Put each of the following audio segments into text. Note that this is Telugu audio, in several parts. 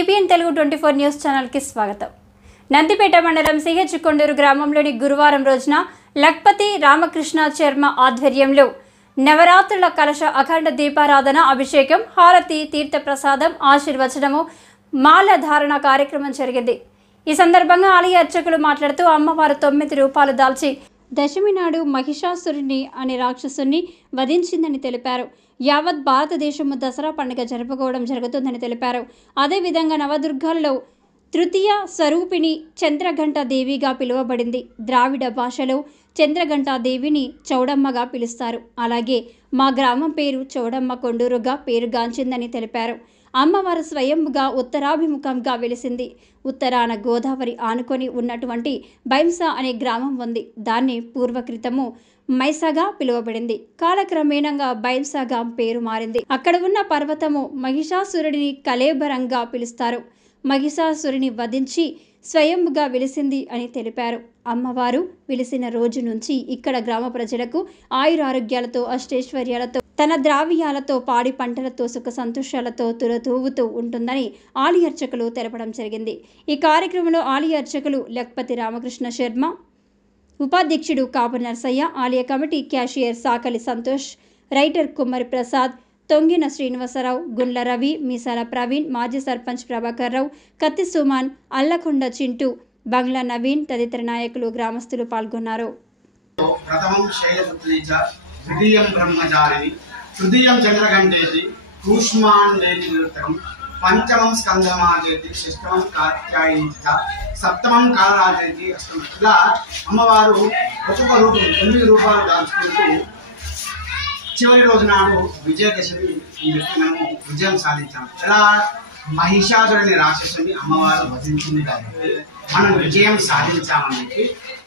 TPN Telugu 24 న్యూస్ ఛానల్ కి స్వాగతం. నందిపేట మండలం సిహెచ్ కొండూరు గ్రామంలోని గురువారం రోజున లక్పతి రామకృష్ణ శర్మ ఆధ్వర్యంలో నవరాత్రుల కలశ అఖండ దీపారాధన, అభిషేకం, హారతి, తీర్థప్రసాదం, ఆశీర్వచనము, మాల ధారణ కార్యక్రమం జరిగింది. ఈ సందర్భంగా ఆలయ అర్చకులు మాట్లాడుతూ అమ్మవారు 9 రూపాలు దాల్చి దశమి నాడు మహిషాసురుని అనే రాక్షసుని వధించిందని తెలిపారు. యావత్ భారతదేశము దసరా పండుగ జరుపుకోవడం జరుగుతుందని తెలిపారు. అదేవిధంగా నవదుర్గాలలో తృతీయ స్వరూపిణి చంద్రఘంట దేవిగా పిలువబడింది. ద్రావిడ భాషలో చంద్రఘంట దేవిని చౌడమ్మగా పిలుస్తారు. అలాగే మా గ్రామం పేరు చౌడమ్మ కొండూరుగా పేరుగాంచిందని తెలిపారు. అమ్మవారు స్వయంగా ఉత్తరాభిముఖంగా వెలిసింది. ఉత్తరాన గోదావరి ఆనుకొని ఉన్నటువంటి బైంసా అనే గ్రామం ఉంది. దాన్ని పూర్వకృతము మైసాగా పిలువబడింది. కాలక్రమేణంగా బైంసాగా పేరు మారింది. అక్కడ ఉన్న పర్వతము మహిషాసురుడిని కళేబరంగా పిలుస్తారు. మహిషాసురుని వధించి స్వయంగా వెలిసింది అని తెలిపారు. అమ్మవారు వెలిసిన రోజు నుంచి ఇక్కడ గ్రామ ప్రజలకు ఆయురారోగ్యాలతో, అష్టైశ్వర్యాలతో, తన ద్రావ్యాలతో, పాడి పంటలతో, సుఖ సంతోషాలతో తులతూగుతూ ఉంటుందని ఆలయ అర్చకులు తెలపడం జరిగింది. ఈ కార్యక్రమంలో ఆలయ అర్చకులు లక్పతి రామకృష్ణ శర్మ, ఉపాధ్యక్షుడు కాపు నర్సయ్య, ఆలయ committee cashier Sakali Santosh, writer కుమ్మరి ప్రసాద్, తొంగిన శ్రీనివాసరావు, గుండ్ల రవి, మీసాల ప్రవీణ్, మాజీ సర్పంచ్ ప్రభాకర్ రావు, కత్తి సుమాన్, అల్లకొండ చింటూ, బంగ్లా నవీన్ తదితర నాయకులు, గ్రామస్తులు పాల్గొన్నారు. ప్రథమం శైలపుత్రీచ, ద్వితీయం బ్రహ్మచారిణి, తృతీయం చంద్రఘంటేతి, కూష్మాండేతి నిరుత్తరం, పంచమం స్కందమాచేతి, షష్టమం కాత్యాయనిచ, సప్తమం కాలరాజేతి, అష్టమం. ఇలా అమ్మవారు ఒక్కొక్క రూపం 9 రూపాలు దాచుకుంటూ చివరి రోజు నాడు విజయదశమి మనము విజయం సాధించాం. ఇలా మహిషాసురుని రాక్షసుని అమ్మవారు వధించింది కాబట్టి మనం విజయం సాధించామని చెప్పి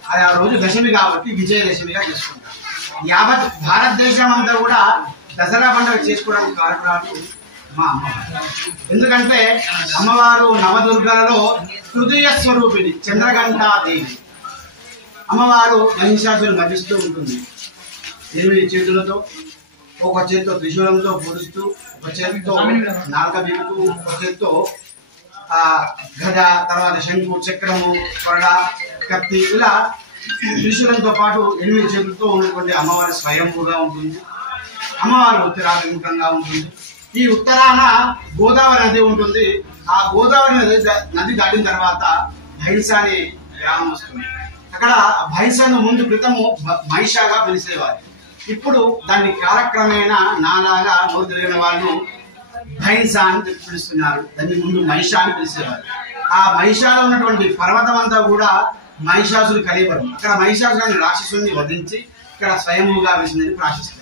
అది ఆ రోజు దశమి కాబట్టి విజయదశమిగా చేసుకుంటాం. యావత్ భారతదేశం అంతా కూడా దసరా పండుగ చేసుకోవడానికి కారణాలు మా అమ్మవారు. ఎందుకంటే అమ్మవారు నవదుర్గలలో తృతీయ స్వరూపిణి చంద్రఘంటాదేవి. అమ్మవారు మహిషాసురుని వధిస్తూ ఉంటుంది. 8 చేతులతో, ఒక చేతితో త్రిశూలంతో పొడుస్తూ, ఒక చేతితో నాలుక బిగుతూ, ఒక చేతితో గద, తర్వాత శంకు, చక్రము, కొరడ, కత్తి, ఇలా త్రిశూలంతో పాటు 8 చేతులతో ఉన్నటువంటి అమ్మవారి స్వయంభూగా ఉంటుంది. అమ్మవారు ఉత్తరాభిముఖంగా ఉంటుంది. ఈ ఉత్తరాన గోదావరి నది ఉంటుంది. ఆ గోదావరి నది దాటిన తర్వాత భైంసా అనే గ్రామం వస్తుంది. అక్కడ భైంసాను ముందు క్రితము మహిషాగా పిలిచేవారు. ఇప్పుడు దాన్ని కాలక్రమేణా నాలాగా నోరు తిరిగిన వాళ్ళు భైంసా అని పిలుస్తున్నారు. దాన్ని ముందు మహిషా అని పిలిచేవారు. ఆ మహిషాలో ఉన్నటువంటి పర్వతం అంతా కూడా మహిషాసురు కళేబరం. అక్కడ మహిషాసురుని రాక్షసుని వధించి ఇక్కడ స్వయంభూగా వేసిందని ప్రార్థిస్తుంది.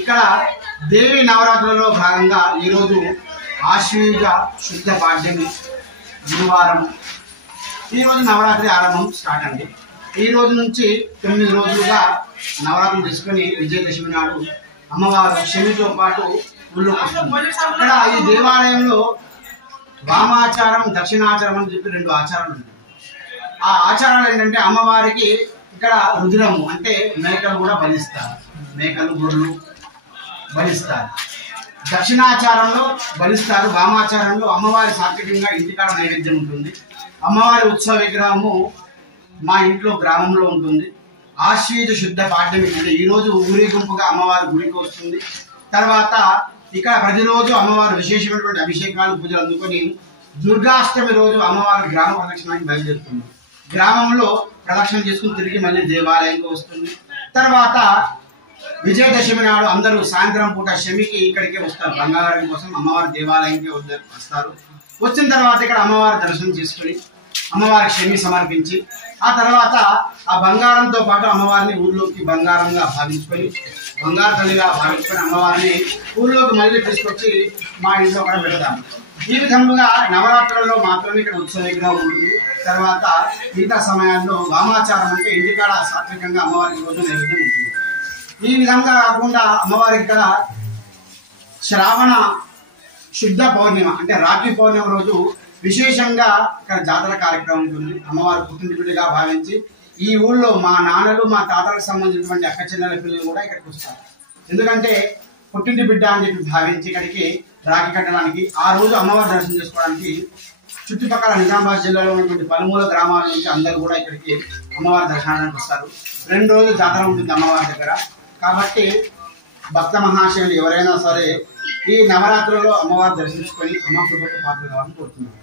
ఇక్కడ దేవి నవరాత్రులలో భాగంగా ఈరోజు ఆశ్వయుజ శుద్ధ పాడ్యమి గురువారం. ఈరోజు నవరాత్రి ఆరంభం స్టార్ట్ అండి. ఈ రోజు నుంచి 9 రోజులుగా నవరాత్రులు తీసుకుని విజయదశమి నాడు అమ్మవారు శనితో పాటు ఊళ్ళోకి వస్తుంది. ఇక్కడ ఈ దేవాలయంలో వామాచారం, దక్షిణాచారం అని చెప్పి 2 ఆచారాలు ఉన్నాయి. ఆ ఆచారాలు ఏంటంటే అమ్మవారికి ఇక్కడ రుద్రము అంటే మేకలు కూడా బలిస్తారు. మేకలు, గొర్రెలు బలిస్తారు. దక్షిణాచారంలో బలిస్తారు. వామాచారంలో అమ్మవారి సాత్వికంగా ఇంటికాడ నైవేద్యం ఉంటుంది. అమ్మవారి ఉత్సవ విగ్రహము మా ఇంట్లో గ్రామంలో ఉంటుంది. ఆశ్వయుజ శుద్ధ పాడ్యమి అంటే ఈ రోజు ఊరేగింపుగా అమ్మవారి గుడికి వస్తుంది. తర్వాత ఇక్కడ ప్రతిరోజు అమ్మవారు విశేషమైనటువంటి అభిషేకాలు, పూజలు అందుకొని దుర్గాష్టమి రోజు అమ్మవారి గ్రామ ప్రదక్షిణానికి బయలుదేరుతుంది. గ్రామంలో ప్రదక్షిణ చేసుకుని తిరిగి మళ్ళీ దేవాలయంకి వస్తుంది. తర్వాత విజయదశమి నాడు అందరూ సాయంత్రం పూట శమికి ఇక్కడికే వస్తారు. బంగారం కోసం అమ్మవారి దేవాలయంకి వస్తారు. వచ్చిన తర్వాత ఇక్కడ అమ్మవారి దర్శనం చేసుకుని అమ్మవారికి శమి సమర్పించి ఆ తర్వాత ఆ బంగారంతో పాటు అమ్మవారిని ఊర్లోకి బంగారంగా భావించుకొని, బంగారు తల్లిగా భావించుకొని అమ్మవారిని ఊర్లోకి మళ్ళీ తీసుకొచ్చి మా ఇంట్లో కూడా పెడతాము. ఈ విధంగా నవరాత్రులలో మాత్రమే ఇక్కడ ఉత్సవ విగ్రహం ఉంటుంది. తర్వాత మిగతా సమయాల్లో వామాచారం అంటే ఇంటికాడ సాత్వికంగా అమ్మవారికి రోజు నైవేద్యం ఉంటుంది. ఈ విధంగా కాకుండా అమ్మవారికి ఇక్కడ శ్రావణ శుద్ధ పౌర్ణిమ అంటే రాఖీ పౌర్ణిమ రోజు విశేషంగా ఇక్కడ జాతర కార్యక్రమం ఉంటుంది. అమ్మవారు పుట్టినట్టుగా భావించి ఈ ఊళ్ళో మా నాన్నలు, మా తాతలకు సంబంధించినటువంటి అక్క చెల్లెల పిల్లలు కూడా ఇక్కడికి వస్తారు. ఎందుకంటే పుట్టింటి బిడ్డ అని చెప్పి భావించి ఇక్కడికి రాఖీ కట్టడానికి, ఆ రోజు అమ్మవారి దర్శనం చేసుకోవడానికి చుట్టుపక్కల నిజామాబాద్ జిల్లాలో ఉన్నటువంటి పలుమూల గ్రామాల నుంచి అందరూ కూడా ఇక్కడికి అమ్మవారి దర్శనానికి వస్తారు. 2 రోజులు జాతర ఉంటుంది అమ్మవారి దగ్గర. కాబట్టి భక్త మహాశయులు ఎవరైనా సరే ఈ నవరాత్రులలో అమ్మవారి దర్శించుకొని అమ్మ కృపకు పాత్ర కావాలని కోరుతున్నారు.